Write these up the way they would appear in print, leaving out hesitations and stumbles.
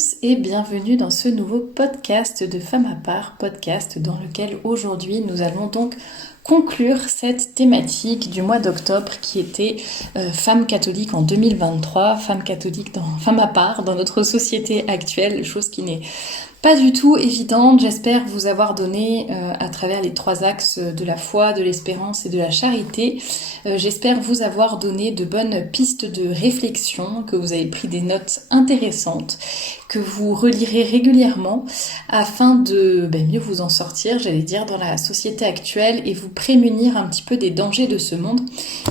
tous et bienvenue dans ce nouveau podcast de Femme à part, podcast dans lequel aujourd'hui nous allons donc conclure cette thématique du mois d'octobre qui était femme catholique en 2023, femme catholique femme à part dans notre société actuelle, chose qui n'est pas du tout évidente. J'espère vous avoir donné à travers les 3 axes de la foi, de l'espérance et de la charité, j'espère vous avoir donné de bonnes pistes de réflexion, que vous avez pris des notes intéressantes, que vous relirez régulièrement afin de mieux vous en sortir, j'allais dire, dans la société actuelle et vous prémunir un petit peu des dangers de ce monde.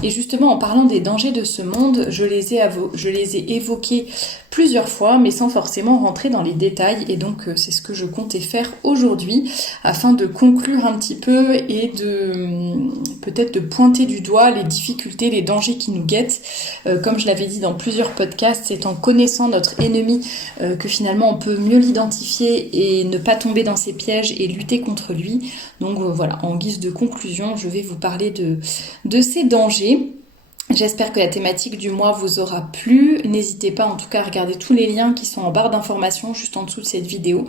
Et justement, en parlant des dangers de ce monde, je les ai évoqués plusieurs fois, mais sans forcément rentrer dans les détails. Et donc, c'est ce que je comptais faire aujourd'hui, afin de conclure un petit peu et de peut-être de pointer du doigt les difficultés, les dangers qui nous guettent. Comme je l'avais dit dans plusieurs podcasts, c'est en connaissant notre ennemi que finalement on peut mieux l'identifier et ne pas tomber dans ses pièges et lutter contre lui. Donc voilà, en guise de conclusion, je vais vous parler de ces dangers. J'espère que la thématique du mois vous aura plu. N'hésitez pas en tout cas à regarder tous les liens qui sont en barre d'informations juste en dessous de cette vidéo.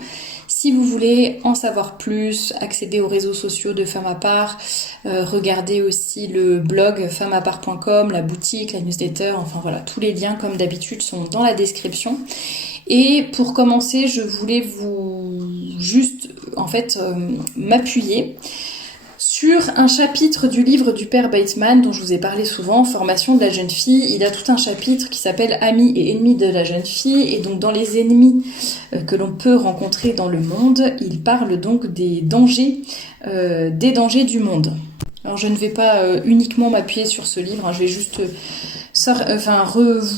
Si vous voulez en savoir plus, accéder aux réseaux sociaux de Femme à part, regardez aussi le blog femmeapart.com, la boutique, la newsletter, enfin voilà, tous les liens comme d'habitude sont dans la description. Et pour commencer, je voulais m'appuyer sur un chapitre du livre du père Bateman dont je vous ai parlé souvent, Formation de la jeune fille. Il a tout un chapitre qui s'appelle Amis et ennemis de la jeune fille. Et donc dans les ennemis que l'on peut rencontrer dans le monde, il parle donc des dangers du monde. Alors je ne vais pas uniquement m'appuyer sur ce livre, je vais juste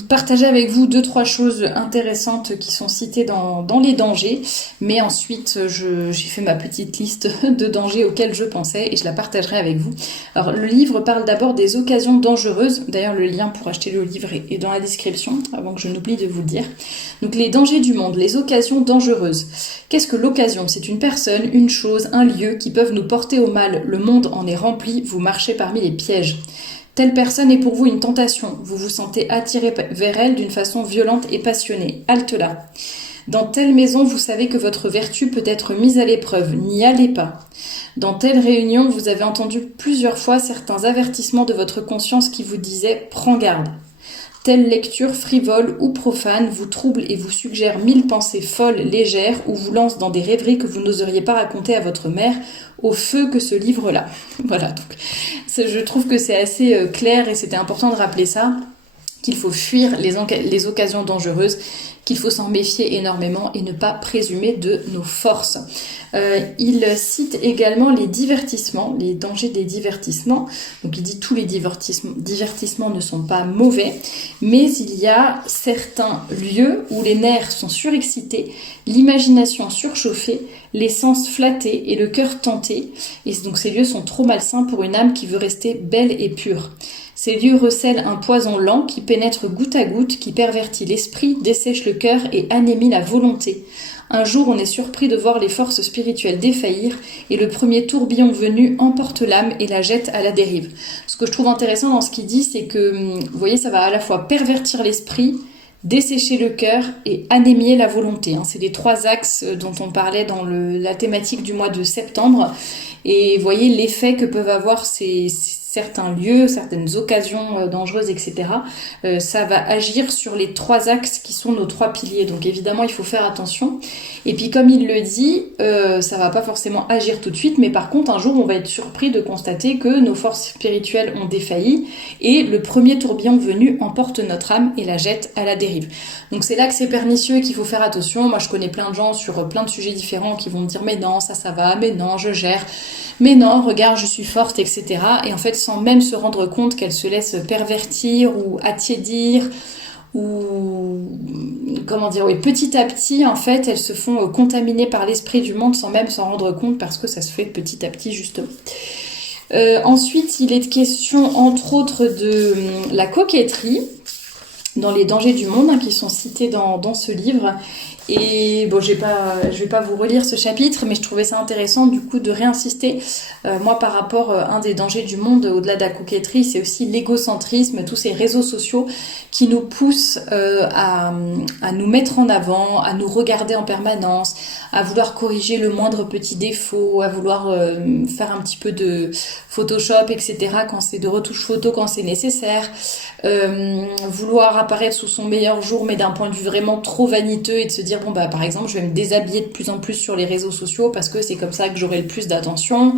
partager avec vous 2-3 choses intéressantes qui sont citées dans les dangers, mais ensuite j'ai fait ma petite liste de dangers auxquels je pensais et je la partagerai avec vous. Alors le livre parle d'abord des occasions dangereuses, d'ailleurs le lien pour acheter le livre est dans la description, avant que je n'oublie de vous le dire. Donc les dangers du monde, les occasions dangereuses. Qu'est-ce que l'occasion ? C'est une personne, une chose, un lieu qui peuvent nous porter au mal. Le monde en est rempli, vous marchez parmi les pièges. Telle personne est pour vous une tentation. Vous vous sentez attiré vers elle d'une façon violente et passionnée. Halte là. Dans telle maison, vous savez que votre vertu peut être mise à l'épreuve. N'y allez pas. Dans telle réunion, vous avez entendu plusieurs fois certains avertissements de votre conscience qui vous disaient « Prends garde ». Telle lecture frivole ou profane vous trouble et vous suggère 1000 pensées folles, légères, ou vous lance dans des rêveries que vous n'oseriez pas raconter à votre mère, au feu que ce livre-là. Voilà, donc je trouve que c'est assez clair et c'était important de rappeler ça, qu'il faut fuir les occasions dangereuses, qu'il faut s'en méfier énormément et ne pas présumer de nos forces. Il cite également les divertissements, les dangers des divertissements. Donc il dit tous les divertissements ne sont pas mauvais, mais il y a certains lieux où les nerfs sont surexcités, l'imagination surchauffée, les sens flattés et le cœur tenté. Et donc ces lieux sont trop malsains pour une âme qui veut rester belle et pure. Ces lieux recèlent un poison lent qui pénètre goutte à goutte, qui pervertit l'esprit, dessèche le cœur et anémie la volonté. Un jour, on est surpris de voir les forces spirituelles défaillir et le premier tourbillon venu emporte l'âme et la jette à la dérive. Ce que je trouve intéressant dans ce qu'il dit, c'est que, vous voyez, ça va à la fois pervertir l'esprit, dessécher le cœur et anémier la volonté. C'est les 3 axes dont on parlait dans la thématique du mois de septembre. Et vous voyez l'effet que peuvent avoir certains lieux, certaines occasions dangereuses, etc. Ça va agir sur les 3 axes qui sont nos 3 piliers. Donc évidemment, il faut faire attention. Et puis comme il le dit, ça va pas forcément agir tout de suite, mais par contre, un jour, on va être surpris de constater que nos forces spirituelles ont défailli et le premier tourbillon venu emporte notre âme et la jette à la dérive. Donc c'est là que c'est pernicieux et qu'il faut faire attention. Moi, je connais plein de gens sur plein de sujets différents qui vont me dire « Mais non, ça va, mais non, je gère ». Mais non, regarde, je suis forte, etc. Et en fait, sans même se rendre compte qu'elles se laissent pervertir ou attiédir, ou petit à petit, en fait, elles se font contaminer par l'esprit du monde sans même s'en rendre compte parce que ça se fait petit à petit, justement. Ensuite, il est question, entre autres, de la coquetterie dans les dangers du monde qui sont cités dans ce livre. Et bon, je vais pas vous relire ce chapitre, mais je trouvais ça intéressant du coup de réinsister. Moi, par rapport, un des dangers du monde, au-delà de la coquetterie, c'est aussi l'égocentrisme, tous ces réseaux sociaux qui nous poussent à nous mettre en avant, à nous regarder en permanence, à vouloir corriger le moindre petit défaut, à vouloir faire un petit peu de Photoshop, etc. quand c'est de retouche photo quand c'est nécessaire, vouloir apparaître sous son meilleur jour, mais d'un point de vue vraiment trop vaniteux et de se dire bon bah par exemple je vais me déshabiller de plus en plus sur les réseaux sociaux parce que c'est comme ça que j'aurai le plus d'attention,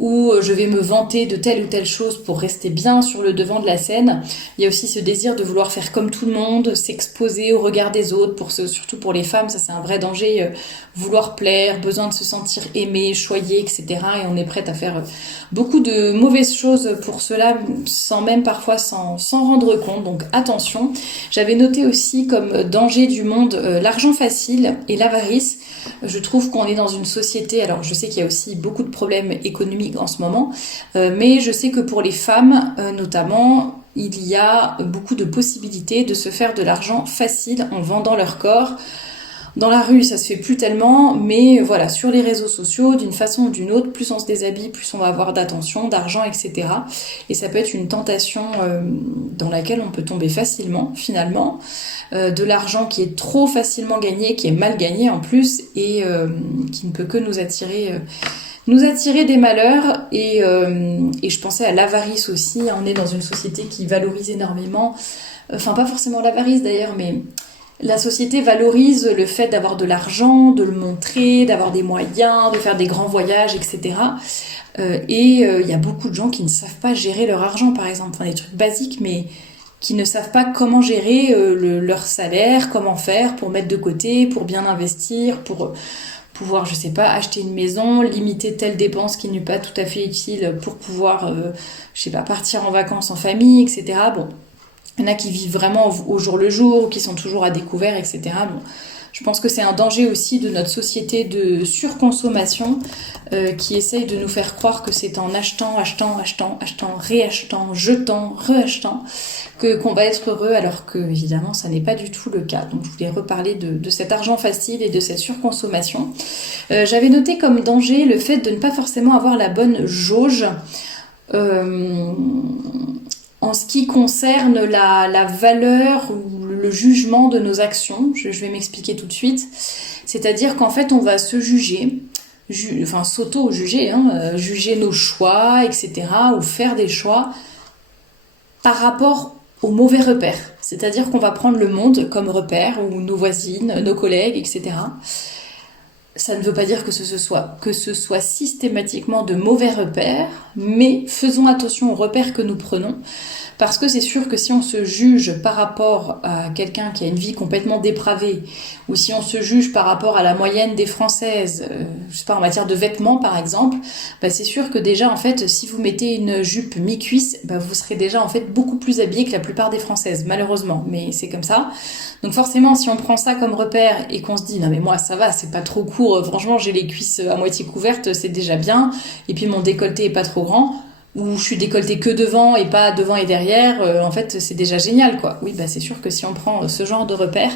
ou je vais me vanter de telle ou telle chose pour rester bien sur le devant de la scène. Il y a aussi ce désir de vouloir faire comme tout le monde, s'exposer au regard des autres, surtout pour les femmes, ça c'est un vrai danger, vouloir plaire, besoin de se sentir aimé, choyé, etc. Et on est prête à faire beaucoup de mauvaises choses pour cela, sans même parfois s'en rendre compte, donc attention. J'avais noté aussi comme danger du monde l'argent facile et l'avarice. Je trouve qu'on est dans une société, alors je sais qu'il y a aussi beaucoup de problèmes économiques en ce moment, mais je sais que pour les femmes notamment, il y a beaucoup de possibilités de se faire de l'argent facile en vendant leur corps. Dans la rue, ça se fait plus tellement, mais voilà, sur les réseaux sociaux, d'une façon ou d'une autre, plus on se déshabille, plus on va avoir d'attention, d'argent, etc. Et ça peut être une tentation dans laquelle on peut tomber facilement, finalement. De l'argent qui est trop facilement gagné, qui est mal gagné en plus, et qui ne peut que nous attirer des malheurs. Et je pensais à l'avarice aussi. On est dans une société qui valorise énormément, enfin pas forcément l'avarice d'ailleurs, mais la société valorise le fait d'avoir de l'argent, de le montrer, d'avoir des moyens, de faire des grands voyages, etc. Il y a beaucoup de gens qui ne savent pas gérer leur argent, par exemple. Enfin, des trucs basiques, mais qui ne savent pas comment gérer leur salaire, comment faire pour mettre de côté, pour bien investir, pour pouvoir, je sais pas, acheter une maison, limiter telle dépense qui n'est pas tout à fait utile pour pouvoir, je sais pas, partir en vacances en famille, etc. Bon. Il y en a qui vivent vraiment au jour le jour, qui sont toujours à découvert, etc. Bon, je pense que c'est un danger aussi de notre société de surconsommation qui essaye de nous faire croire que c'est en achetant, réachetant, jetant, reachetant qu'on va être heureux, alors que évidemment ça n'est pas du tout le cas. Donc je voulais reparler de cet argent facile et de cette surconsommation. J'avais noté comme danger le fait de ne pas forcément avoir la bonne jauge. En ce qui concerne la valeur ou le jugement de nos actions, je vais m'expliquer tout de suite. C'est-à-dire qu'en fait, on va se juger, s'auto-juger, juger nos choix, etc., ou faire des choix par rapport aux mauvais repères. C'est-à-dire qu'on va prendre le monde comme repère, ou nos voisines, nos collègues, etc. Ça ne veut pas dire que ce soit systématiquement de mauvais repères, mais faisons attention aux repères que nous prenons, parce que c'est sûr que si on se juge par rapport à quelqu'un qui a une vie complètement dépravée, ou si on se juge par rapport à la moyenne des Françaises, je sais pas, en matière de vêtements par exemple, bah c'est sûr que déjà en fait, si vous mettez une jupe mi-cuisse, bah vous serez déjà en fait beaucoup plus habillé que la plupart des Françaises, malheureusement, mais c'est comme ça. Donc forcément, si on prend ça comme repère et qu'on se dit non mais moi ça va, c'est pas trop court, franchement j'ai les cuisses à moitié couvertes, c'est déjà bien, et puis mon décolleté est pas trop grand, ou je suis décolletée que devant et pas devant et derrière, en fait c'est déjà génial quoi. Oui, bah c'est sûr que si on prend ce genre de repère,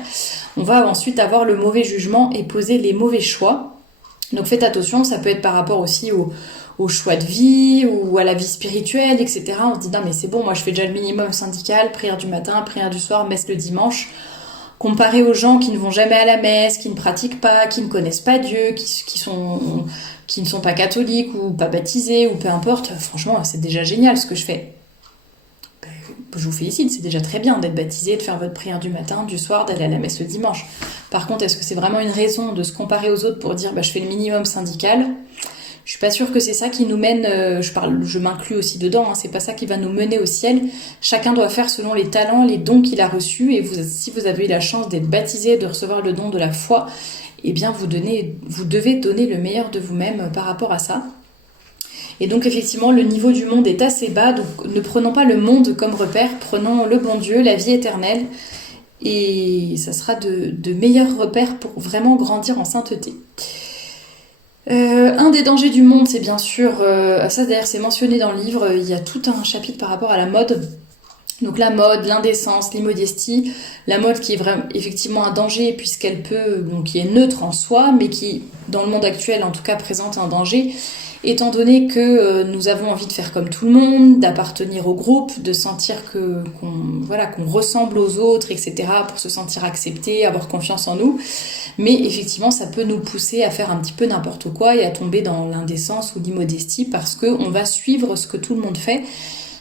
on va ensuite avoir le mauvais jugement et poser les mauvais choix. Donc faites attention, ça peut être par rapport aussi au choix de vie ou à la vie spirituelle, etc. On se dit non mais c'est bon, moi je fais déjà le minimum syndical, prière du matin, prière du soir, messe le dimanche. Comparé aux gens qui ne vont jamais à la messe, qui ne pratiquent pas, qui ne connaissent pas Dieu, qui ne sont pas catholiques ou pas baptisés ou peu importe, franchement c'est déjà génial ce que je fais. Je vous félicite, c'est déjà très bien d'être baptisé, de faire votre prière du matin, du soir, d'aller à la messe le dimanche. Par contre, est-ce que c'est vraiment une raison de se comparer aux autres pour dire je fais le minimum syndical ? Je suis pas sûre que c'est ça qui nous mène, je m'inclus aussi dedans, c'est pas ça qui va nous mener au ciel. Chacun doit faire selon les talents, les dons qu'il a reçus, et si vous avez eu la chance d'être baptisé, de recevoir le don de la foi, eh bien vous devez donner le meilleur de vous-même par rapport à ça. Et donc effectivement, le niveau du monde est assez bas, donc ne prenons pas le monde comme repère, prenons le bon Dieu, la vie éternelle, et ça sera de meilleurs repères pour vraiment grandir en sainteté. Un des dangers du monde, c'est bien sûr, ça d'ailleurs c'est mentionné dans le livre, il y a tout un chapitre par rapport à la mode. Donc la mode, l'indécence, l'immodestie, la mode qui est vraiment effectivement un danger puisqu'elle peut, donc qui est neutre en soi, mais qui dans le monde actuel en tout cas présente un danger, étant donné que nous avons envie de faire comme tout le monde, d'appartenir au groupe, de sentir qu'on ressemble aux autres, etc. pour se sentir accepté, avoir confiance en nous. Mais effectivement, ça peut nous pousser à faire un petit peu n'importe quoi et à tomber dans l'indécence ou l'immodestie parce qu'on va suivre ce que tout le monde fait,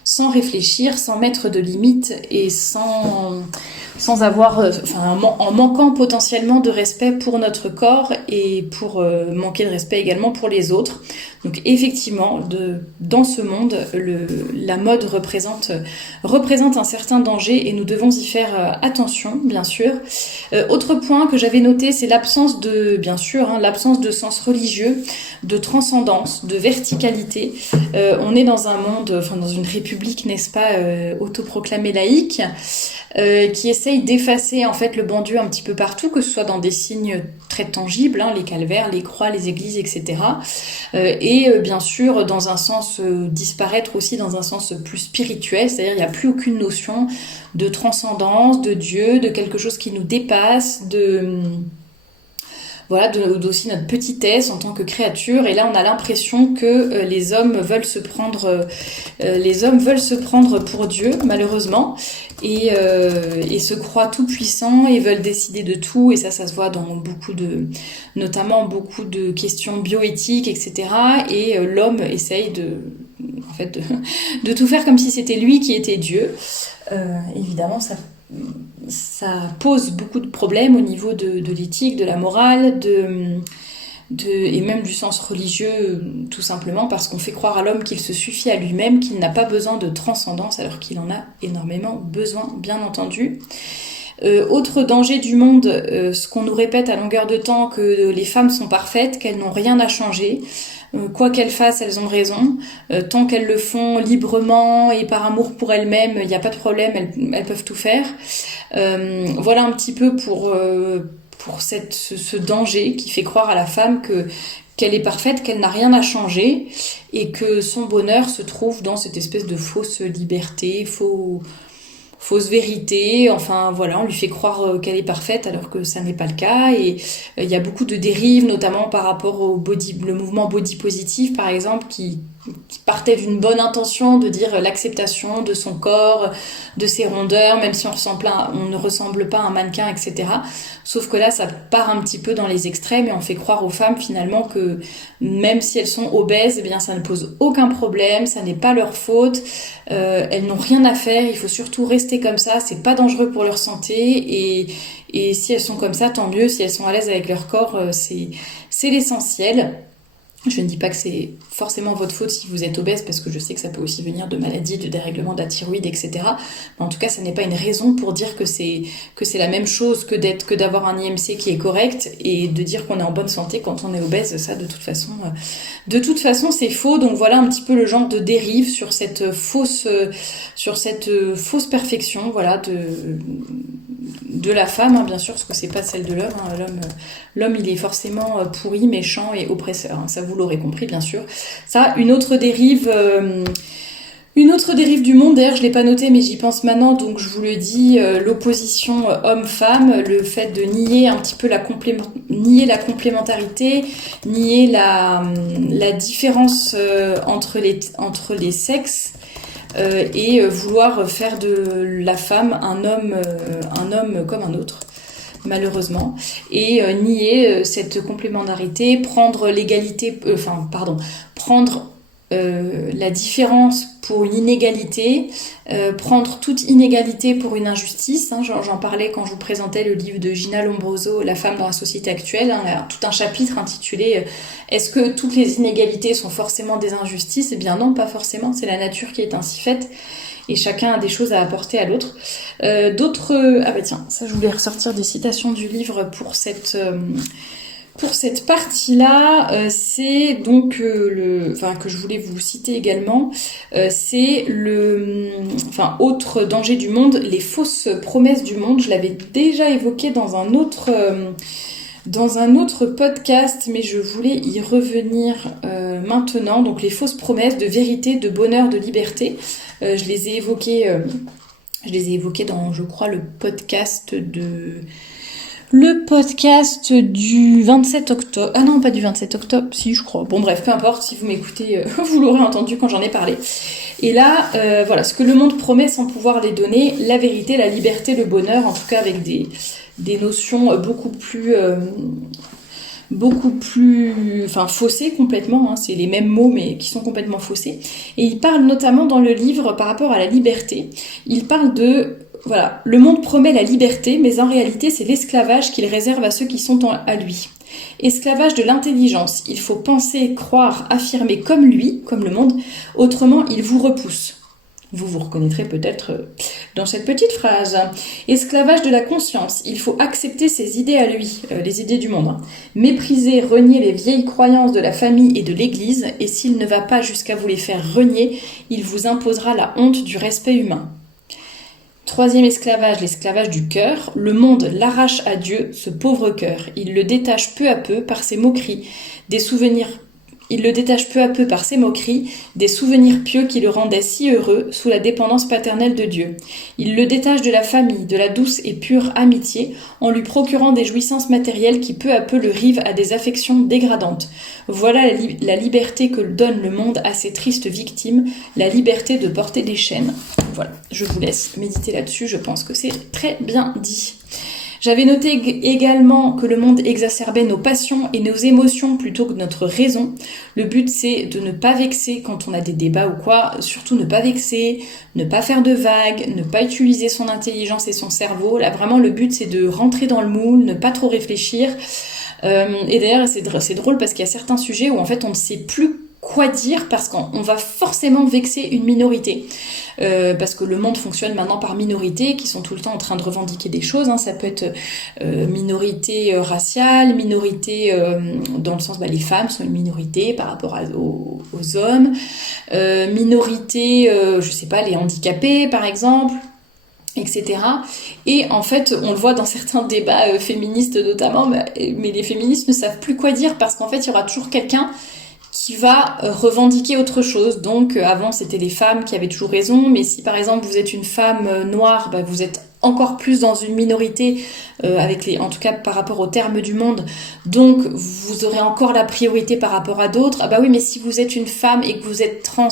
sans réfléchir, sans mettre de limites et sans avoir, en manquant potentiellement de respect pour notre corps et pour manquer de respect également pour les autres. Donc effectivement, dans ce monde, la mode représente un certain danger et nous devons y faire attention, bien sûr. Autre point que j'avais noté, c'est l'absence de sens religieux, de transcendance, de verticalité. On est dans un monde, dans une république, n'est-ce pas, autoproclamée laïque, qui essaye d'effacer en fait le bon Dieu un petit peu partout, que ce soit dans des signes très tangibles, les calvaires, les croix, les églises, etc. Et bien sûr dans un sens disparaître aussi dans un sens plus spirituel, c'est-à-dire il n'y a plus aucune notion de transcendance, de Dieu, de quelque chose qui nous dépasse, d'aussi notre petitesse en tant que créature. Et là, on a l'impression que les hommes veulent se prendre pour Dieu, malheureusement, et se croient tout puissants et veulent décider de tout. Et ça se voit dans notamment beaucoup de questions bioéthiques, etc. Et l'homme essaye de tout faire comme si c'était lui qui était Dieu. Évidemment, ça pose beaucoup de problèmes au niveau de l'éthique, de la morale, et même du sens religieux, tout simplement parce qu'on fait croire à l'homme qu'il se suffit à lui-même, qu'il n'a pas besoin de transcendance alors qu'il en a énormément besoin, bien entendu. Autre danger du monde, ce qu'on nous répète à longueur de temps, que les femmes sont parfaites, qu'elles n'ont rien à changer. Quoi qu'elles fassent, elles ont raison. Tant qu'elles le font librement et par amour pour elles-mêmes, il n'y a pas de problème, elles peuvent tout faire. Voilà un petit peu pour ce danger qui fait croire à la femme qu'elle est parfaite, qu'elle n'a rien à changer et que son bonheur se trouve dans cette espèce de fausse liberté, fausse vérité, on lui fait croire qu'elle est parfaite alors que ça n'est pas le cas. Et il y a beaucoup de dérives, notamment par rapport au le mouvement body positive par exemple, qui partait d'une bonne intention de dire l'acceptation de son corps, de ses rondeurs, même si on ne ressemble pas à un mannequin, etc. Sauf que là, ça part un petit peu dans les extrêmes et on fait croire aux femmes finalement que même si elles sont obèses, eh bien ça ne pose aucun problème, ça n'est pas leur faute, elles n'ont rien à faire, il faut surtout rester comme ça, c'est pas dangereux pour leur santé et si elles sont comme ça, tant mieux, si elles sont à l'aise avec leur corps, c'est l'essentiel. Je ne dis pas que c'est forcément votre faute si vous êtes obèse, parce que je sais que ça peut aussi venir de maladies, de dérèglements de la thyroïde, etc. Mais en tout cas, ça n'est pas une raison pour dire que c'est la même chose que d'avoir un IMC qui est correct et de dire qu'on est en bonne santé quand on est obèse. Ça, de toute façon, c'est faux. Donc voilà un petit peu le genre de dérive sur cette fausse perfection, voilà, de la femme, bien sûr, parce que c'est pas celle de l'homme. L'homme, il est forcément pourri, méchant et oppresseur. Ça, vous l'aurez compris, bien sûr. Ça, une autre dérive du monde, d'ailleurs, je l'ai pas noté, mais j'y pense maintenant, donc je vous le dis, l'opposition homme-femme, le fait de nier un petit peu nier la complémentarité, nier la différence entre les sexes, et vouloir faire de la femme un homme comme un autre, malheureusement, et nier cette complémentarité, prendre la différence pour une inégalité, prendre toute inégalité pour une injustice. J'en parlais quand je vous présentais le livre de Gina Lombroso, La femme dans la société actuelle, tout un chapitre intitulé Est-ce que toutes les inégalités sont forcément des injustices? Eh bien non, pas forcément, c'est la nature qui est ainsi faite. Et chacun a des choses à apporter à l'autre. Ça je voulais ressortir des citations du livre pour cette partie-là, c'est donc que je voulais vous citer également, c'est autre danger du monde, les fausses promesses du monde. Je l'avais déjà évoqué dans un autre podcast, mais je voulais y revenir maintenant. Donc les fausses promesses de vérité, de bonheur, de liberté, je les ai évoquées Je les ai évoqués dans, je crois, le podcast du 27 octobre. Ah non, pas du 27 octobre, si, je crois. Bon, bref, peu importe, si vous m'écoutez, vous l'aurez entendu quand j'en ai parlé. Et là, voilà, ce que le monde promet sans pouvoir les donner, la vérité, la liberté, le bonheur, en tout cas avec des notions beaucoup plus faussés complètement, hein, c'est les mêmes mots mais qui sont complètement faussés. Et il parle notamment dans le livre par rapport à la liberté, il parle de, voilà, le monde promet la liberté, mais en réalité c'est l'esclavage qu'il réserve à ceux qui sont à lui. Esclavage de l'intelligence, il faut penser, croire, affirmer comme lui, comme le monde, autrement il vous repousse. Vous vous reconnaîtrez peut-être dans cette petite phrase. Esclavage de la conscience, il faut accepter ses idées à lui, les idées du monde. Mépriser, renier les vieilles croyances de la famille et de l'Église, et s'il ne va pas jusqu'à vous les faire renier, il vous imposera la honte du respect humain. Troisième esclavage, l'esclavage du cœur. Le monde l'arrache à Dieu, ce pauvre cœur. Il le détache peu à peu par ses moqueries, des souvenirs pieux qui le rendaient si heureux sous la dépendance paternelle de Dieu. Il le détache de la famille, de la douce et pure amitié, en lui procurant des jouissances matérielles qui peu à peu le rivent à des affections dégradantes. Voilà la liberté que donne le monde à ses tristes victimes, la liberté de porter des chaînes. Voilà, je vous laisse méditer là-dessus, je pense que c'est très bien dit. J'avais noté également que le monde exacerbait nos passions et nos émotions plutôt que notre raison. Le but, c'est de ne pas vexer quand on a des débats ou quoi, surtout ne pas vexer, ne pas faire de vagues, ne pas utiliser son intelligence et son cerveau. Là, vraiment, le but, c'est de rentrer dans le moule, ne pas trop réfléchir. Et d'ailleurs, c'est drôle parce qu'il y a certains sujets où en fait, on ne sait plus quoi dire parce qu'on va forcément vexer une minorité. Parce que le monde fonctionne maintenant par minorités qui sont tout le temps en train de revendiquer des choses, hein. Ça peut être minorité raciale, minorité dans le sens les femmes sont une minorité par rapport aux hommes, minorité je sais pas, les handicapés par exemple, etc. Et en fait, on le voit dans certains débats féministes notamment, mais les féministes ne savent plus quoi dire parce qu'en fait, il y aura toujours quelqu'un qui va revendiquer autre chose. Donc avant c'était les femmes qui avaient toujours raison, mais si par exemple vous êtes une femme noire, vous êtes encore plus dans une minorité en tout cas par rapport aux termes du monde, donc vous aurez encore la priorité par rapport à d'autres. Ah bah oui, mais si vous êtes une femme et que vous êtes trans,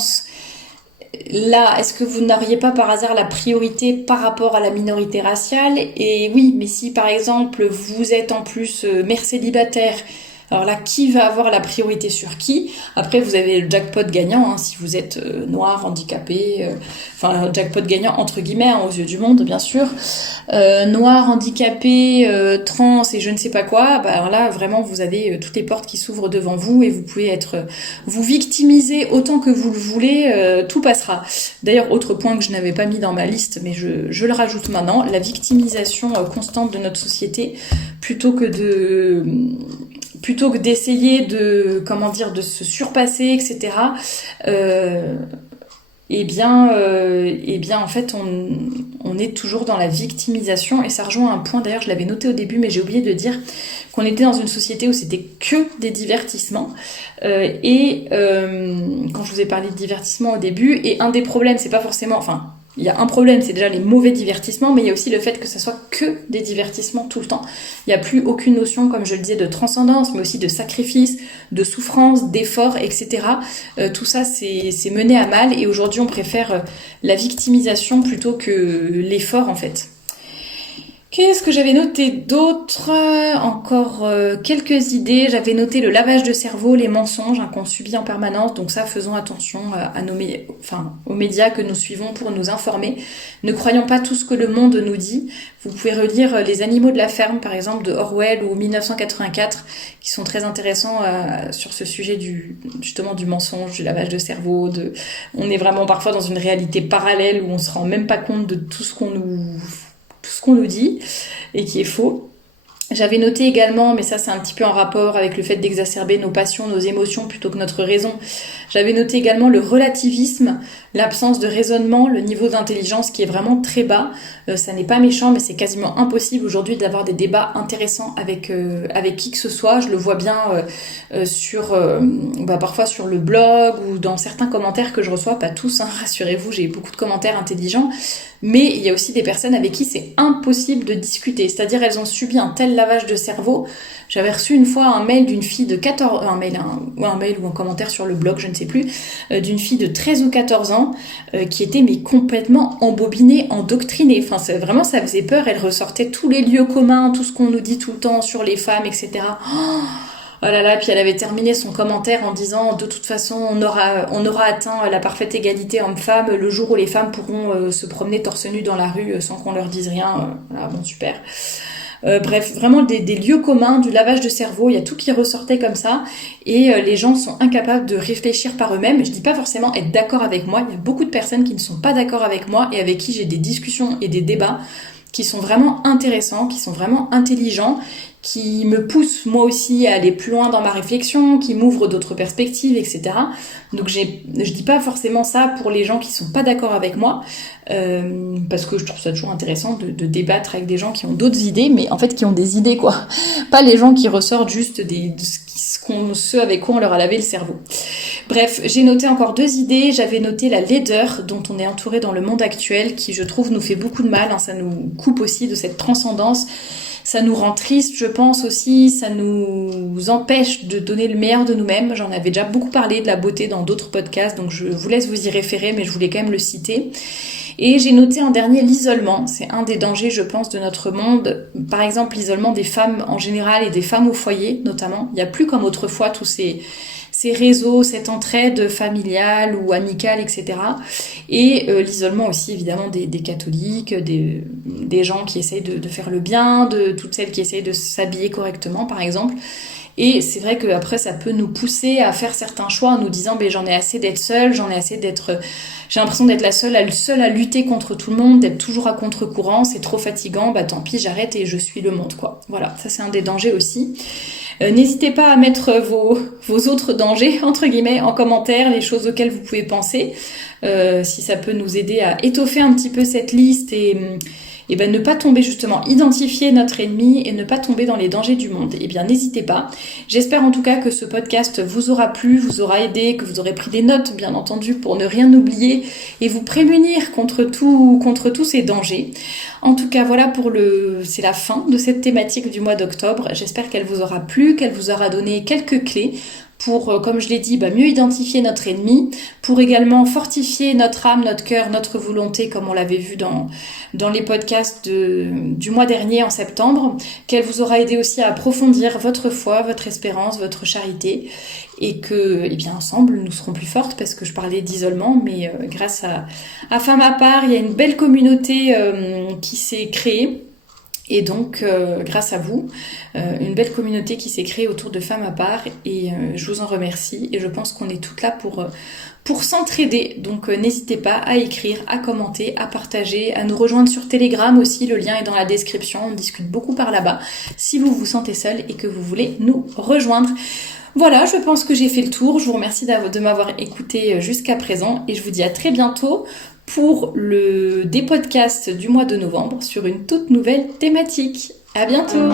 là, est-ce que vous n'auriez pas par hasard la priorité par rapport à la minorité raciale? Et oui, mais si par exemple vous êtes en plus mère célibataire, alors là, qui va avoir la priorité sur qui? Après, vous avez le jackpot gagnant, hein, si vous êtes noir, handicapé, jackpot gagnant entre guillemets, hein, aux yeux du monde, bien sûr. Noir, handicapé, trans et je ne sais pas quoi, alors là, vraiment, vous avez toutes les portes qui s'ouvrent devant vous et vous pouvez vous victimiser autant que vous le voulez, tout passera. D'ailleurs, autre point que je n'avais pas mis dans ma liste, mais je le rajoute maintenant, la victimisation constante de notre société, plutôt que d'essayer de se surpasser, etc. En fait, on est toujours dans la victimisation et ça rejoint un point, d'ailleurs, je l'avais noté au début, mais j'ai oublié de dire qu'on était dans une société où c'était que des divertissements. Quand je vous ai parlé de divertissement au début, et un des problèmes, c'est pas forcément... il y a un problème, c'est déjà les mauvais divertissements, mais il y a aussi le fait que ça soit que des divertissements tout le temps. Il n'y a plus aucune notion, comme je le disais, de transcendance, mais aussi de sacrifice, de souffrance, d'effort, etc. Tout ça, c'est mené à mal, et aujourd'hui, on préfère la victimisation plutôt que l'effort, en fait. Qu'est-ce que j'avais noté d'autre? Encore quelques idées. J'avais noté le lavage de cerveau, les mensonges qu'on subit en permanence. Donc ça, faisons attention aux médias que nous suivons pour nous informer. Ne croyons pas tout ce que le monde nous dit. Vous pouvez relire Les animaux de la ferme, par exemple, de Orwell, ou 1984, qui sont très intéressants sur ce sujet justement du mensonge, du lavage de cerveau. On est vraiment parfois dans une réalité parallèle où on se rend même pas compte de tout ce qu'on nous dit et qui est faux. J'avais noté également, mais ça c'est un petit peu en rapport avec le fait d'exacerber nos passions, nos émotions plutôt que notre raison. J'avais noté également le relativisme, l'absence de raisonnement, le niveau d'intelligence qui est vraiment très bas. Ça n'est pas méchant, mais c'est quasiment impossible aujourd'hui d'avoir des débats intéressants avec qui que ce soit. Je le vois bien parfois sur le blog ou dans certains commentaires que je reçois, pas tous, hein, rassurez-vous, j'ai beaucoup de commentaires intelligents. Mais il y a aussi des personnes avec qui c'est impossible de discuter. C'est-à-dire elles ont subi un tel lavage de cerveau. J'avais reçu une fois un mail d'une fille de 14... Un mail ou un commentaire sur le blog, je ne sais plus, d'une fille de 13 ou 14 ans qui était mais complètement embobinée, endoctrinée. Enfin, vraiment, ça faisait peur. Elle ressortait tous les lieux communs, tout ce qu'on nous dit tout le temps sur les femmes, etc. Oh là là, puis elle avait terminé son commentaire en disant de toute façon on aura atteint la parfaite égalité homme-femme le jour où les femmes pourront se promener torse nu dans la rue sans qu'on leur dise rien. Voilà, bon super. Bref, vraiment des lieux communs, du lavage de cerveau, il y a tout qui ressortait comme ça et les gens sont incapables de réfléchir par eux-mêmes. Je dis pas forcément être d'accord avec moi, il y a beaucoup de personnes qui ne sont pas d'accord avec moi et avec qui j'ai des discussions et des débats qui sont vraiment intéressants, qui sont vraiment intelligents, qui me poussent moi aussi à aller plus loin dans ma réflexion, qui m'ouvrent d'autres perspectives, etc. Donc je dis pas forcément ça pour les gens qui sont pas d'accord avec moi, parce que je trouve ça toujours intéressant de débattre avec des gens qui ont d'autres idées, mais en fait qui ont des idées quoi, pas les gens qui ressortent juste ce avec quoi on leur a lavé le cerveau. Bref, j'ai noté encore 2 idées. J'avais noté la laideur dont on est entouré dans le monde actuel, qui je trouve nous fait beaucoup de mal, hein. Ça nous coupe aussi de cette transcendance. Ça nous rend triste, je pense aussi, ça nous empêche de donner le meilleur de nous-mêmes. J'en avais déjà beaucoup parlé de la beauté dans d'autres podcasts, donc je vous laisse vous y référer, mais je voulais quand même le citer. Et j'ai noté en dernier l'isolement. C'est un des dangers, je pense, de notre monde. Par exemple, l'isolement des femmes en général et des femmes au foyer, notamment. Il n'y a plus comme autrefois tous ces réseaux, cette entraide familiale ou amicale, etc. Et l'isolement aussi, évidemment, des catholiques, des gens qui essayent de faire le bien, de toutes celles qui essayent de s'habiller correctement, par exemple. Et c'est vrai qu'après, ça peut nous pousser à faire certains choix en nous disant j'en ai assez d'être seule, j'en ai assez d'être... J'ai l'impression d'être la seule à lutter contre tout le monde, d'être toujours à contre-courant, c'est trop fatigant, tant pis, j'arrête et je suis le monde, quoi. Voilà, ça c'est un des dangers aussi. N'hésitez pas à mettre vos autres dangers, entre guillemets, en commentaire, les choses auxquelles vous pouvez penser, si ça peut nous aider à étoffer un petit peu cette liste et ne pas tomber justement, identifier notre ennemi et ne pas tomber dans les dangers du monde. Eh bien, n'hésitez pas. J'espère en tout cas que ce podcast vous aura plu, vous aura aidé, que vous aurez pris des notes, bien entendu, pour ne rien oublier et vous prémunir contre tous ces dangers. En tout cas, voilà c'est la fin de cette thématique du mois d'octobre. J'espère qu'elle vous aura plu, qu'elle vous aura donné quelques clés pour, comme je l'ai dit, mieux identifier notre ennemi, pour également fortifier notre âme, notre cœur, notre volonté, comme on l'avait vu dans les podcasts du mois dernier en septembre, qu'elle vous aura aidé aussi à approfondir votre foi, votre espérance, votre charité, et que, ensemble, nous serons plus fortes, parce que je parlais d'isolement, mais grâce à Femmes à part, il y a une belle communauté qui s'est créée. Et donc, grâce à vous, une belle communauté qui s'est créée autour de Femmes à part et je vous en remercie. Et je pense qu'on est toutes là pour s'entraider. Donc, n'hésitez pas à écrire, à commenter, à partager, à nous rejoindre sur Telegram aussi. Le lien est dans la description. On discute beaucoup par là-bas si vous vous sentez seul et que vous voulez nous rejoindre. Voilà, je pense que j'ai fait le tour. Je vous remercie de m'avoir écouté jusqu'à présent et je vous dis à très bientôt pour des podcasts du mois de novembre sur une toute nouvelle thématique. À bientôt!